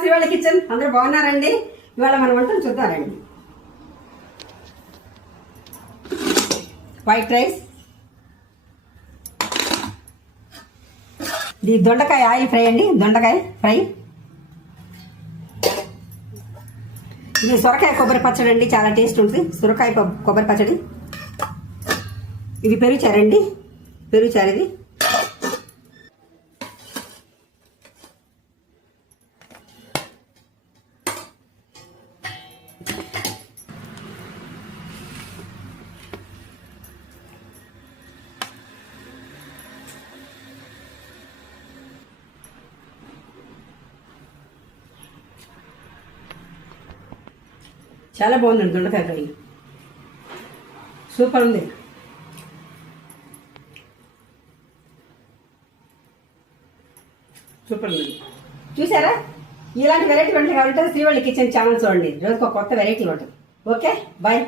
శ్రీవాళ్ళ kitchen. అందరూ బాగున్నారండి? ఇవాళ మన వంటలు చూద్దారండి. వైట్ రైస్, ఇది దొండకాయ ఆయిల్ ఫ్రై అండి. దొండకాయ ఫ్రై. ఇది సొరకాయ కొబ్బరి పచ్చడి అండి, చాలా టేస్ట్ ఉంటుంది. సొరకాయ కొబ్బరి పచ్చడి. ఇది పెరుగుచారండి, పెరుగుచారు. ఇది చాలా బాగుందండి. దొండకాయ ఫ్రై సూపర్ ఉంది. సూపర్ ఉంది. చూసారా? ఇలాంటి వెరైటీ వంటలు కావాలంటే శ్రీవాళ్ళ కిచెన్ ఛానల్ చూడండి. రోజుకు ఒక కొత్త వెరైటీ ఉంటుంది. Okay, bye.